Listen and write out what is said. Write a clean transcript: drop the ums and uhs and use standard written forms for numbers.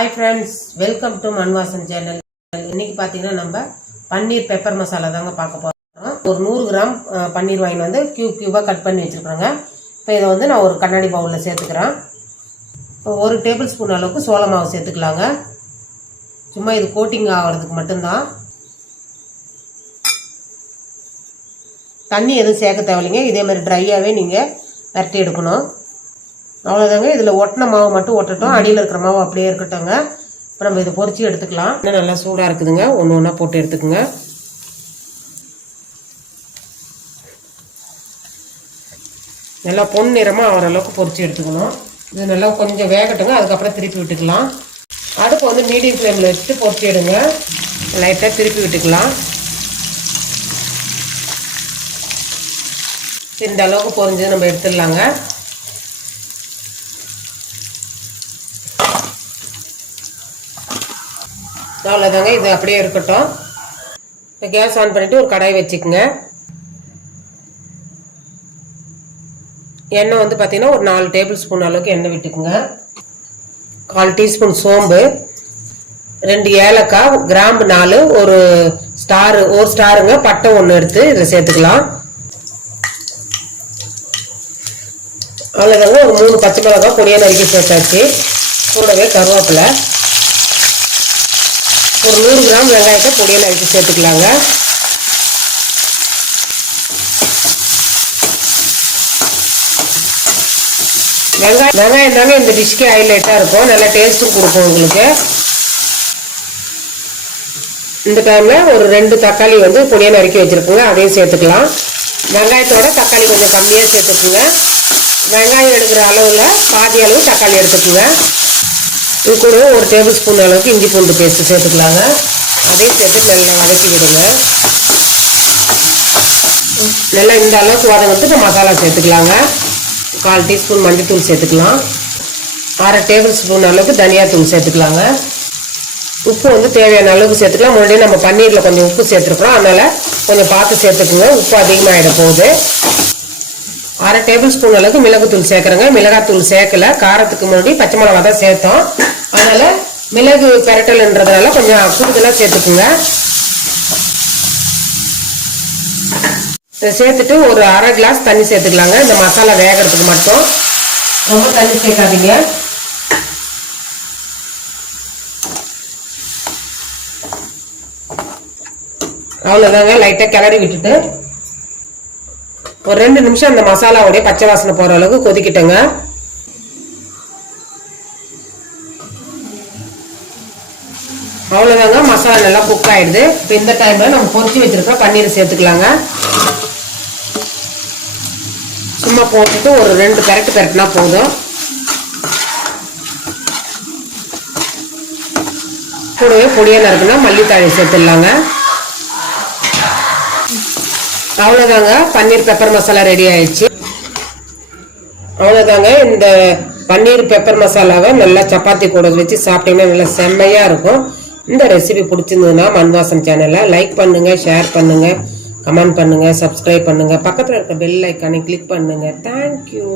Hi friends, welcome to Manvasan channel. இன்னைக்கு பாத்தீங்கன்னா நம்ம பன்னீர் பெப்பர் மசாலா தாங்க பார்க்க போறோம். ஒரு 100 கிராம் பன்னீர் வாங்கி வந்து கியூபா கட் பண்ணி வச்சிருக்கேங்க. இப்போ இதை வந்து நான் ஒரு கண்ணாடி பவுல்ல சேர்த்துக்கிறேன். 1 டேபிள் ஸ்பூன் அளவுக்கு சோள மாவு சேர்த்துக்கலாங்க. சும்மா இது கோட்டிங் ஆகிறதுக்கு மட்டும்தான். தண்ணி எதுவும் சேர்க்க தேவையில்லைங்க. இதே மாதிரி ட்ரையாகவே நீங்கள் விரட்டி எடுக்கணும். அவ்வளோதாங்க. இதில் ஒட்டின மாவு மட்டும் ஒட்டட்டும், அடியில் இருக்கிற மாவு அப்படியே இருக்கட்டுங்க. இப்போ நம்ம இதை பொரிச்சு எடுத்துக்கலாம். இன்னும் நல்லா சூடாக இருக்குதுங்க. ஒன்று ஒன்றா போட்டு எடுத்துக்கோங்க. நல்லா பொன் நிறமாக ஆகிற அளவுக்கு பொரிச்சு எடுத்துக்கணும். இது நல்லா கொஞ்சம் வேகட்டுங்க, அதுக்கப்புறம் திருப்பி விட்டுக்கலாம். அடுப்பு வந்து மீடியம் ஃப்ளேமில் வச்சுட்டு பொரிச்சு எடுங்க. லைட்டாக திருப்பி விட்டுக்கலாம். இந்த அளவுக்கு பொரிஞ்சு நம்ம எடுத்துடலாங்க. அவ்வளோதாங்க. இது அப்படியே இருக்கட்டும். இப்போ கேஸ் ஆன் பண்ணிவிட்டு ஒரு கடாய் வச்சுக்கோங்க. எண்ணெய் வந்து பார்த்தீங்கன்னா ஒரு 4 டேபிள் ஸ்பூன் அளவுக்கு எண்ணெய் விட்டுக்குங்க. 1/4 டீஸ்பூன் சோம்பு, 2 ஏலக்காய், கிராம்பு 4, ஒரு ஸ்டாருங்க பட்டை 1 எடுத்து இதில் சேர்த்துக்கலாம். அவ்வளோதாங்க. ஒரு 3 பச்சை மிளகாய் பொடியாக நறுக்கி சேர்த்தாச்சு. கூடவே கருவேப்பிலை, ஒரு 100 கிராம் வெங்காயத்தை பொடியை நறுக்கி சேர்த்துக்கலாங்க. வெங்காயம் தாங்க இந்த டிஷ்க்கு ஹைலைட்டாக இருக்கும், நல்லா டேஸ்ட்டும் கொடுக்கும் உங்களுக்கு. இந்த டைமில் ஒரு 2 தக்காளி வந்து பொடியை நறுக்கி வச்சுருக்குங்க, அதையும் சேர்த்துக்கலாம். வெங்காயத்தோட தக்காளி கொஞ்சம் கம்மியாக சேர்த்துக்குங்க. வெங்காயம் எடுக்கிற அளவில் பாதி அளவு தக்காளி எடுத்துக்குங்க. இது கூட ஒரு டேபிள் ஸ்பூன் அளவுக்கு இஞ்சி பூண்டு பேஸ்ட் சேர்த்துக்கலாங்க. அதையும் சேர்த்து நல்லா வதக்கி விடுங்க. நல்லா இந்த அளவுக்கு வதங்கிட்டு மசாலா சேர்த்துக்கலாங்க. 1/4 டீஸ்பூன் மஞ்சள்தூள் சேர்த்துக்கலாம். 1/2 டேபிள் ஸ்பூன் அளவுக்கு தனியாத்தூள் சேர்த்துக்கலாங்க. உப்பு வந்து தேவையான அளவுக்கு சேர்த்துக்கலாம். முன்னாடியே நம்ம பன்னீரில் கொஞ்சம் உப்பு சேர்த்துருக்குறோம், அதனால் கொஞ்சம் பார்த்து சேர்த்துக்குங்க. உப்பு அதிகமாகிட போகுது. 1/2 டேபிள் ஸ்பூன் அளவுக்கு மிளகுத்தூள் சேர்க்குறேங்க. மிளகாத்தூள் சேர்க்கல, காரத்துக்கு முன்னாடி பச்சை மிளகா தான் சேர்த்தோம், அதனால் மிளகு பெரட்டல்ன்றதுனால கொஞ்சம் கூடுதலாக சேர்த்துக்குங்க. இதை சேர்த்துட்டு ஒரு 1/2 கிளாஸ் தண்ணி சேர்த்துக்கலாங்க. இந்த மசாலா வேகிறதுக்கு மட்டும், ரொம்ப தண்ணி சேர்க்காதீங்க. அவ்வளோதாங்க. லைட்டாக கிளறி விட்டுட்டு ஒரு 2 நிமிஷம் அந்த மசாலாவுடைய பச்சை வாசனை போகிற அளவுக்கு கொதிக்கிட்டேங்க. அவ்வளோதாங்க. மசாலா நல்லா குக் ஆகிடுது. இப்போ இந்த டைமில் நம்ம பொரிச்சு வச்சுருக்க பன்னீரை சேர்த்துக்கலாங்க. சும்மா போட்டுட்டு ஒரு 2 பெரட்டுனா போதும். கூடவே பொடியாக இருக்குன்னா மல்லித்தாழை சேர்த்துடலாங்க. அவ்வளோதாங்க. பன்னீர் பெப்பர் மசாலா ரெடி ஆயிடுச்சு. அவ்வளோதாங்க. இந்த பன்னீர் பெப்பர் மசாலாவை நல்லா சப்பாத்தி கூட வச்சு சாப்பிட்டீங்கன்னா நல்லா செம்மையாக இருக்கும். இந்த ரெசிபி பிடிச்சிருந்ததுன்னா மண்வாசன் சேனலை லைக் பண்ணுங்கள், ஷேர் பண்ணுங்கள், கமெண்ட் பண்ணுங்கள், சப்ஸ்கிரைப் பண்ணுங்கள். பக்கத்தில் இருக்க பெல் ஐக்கானை கிளிக் பண்ணுங்கள். தேங்க்யூ.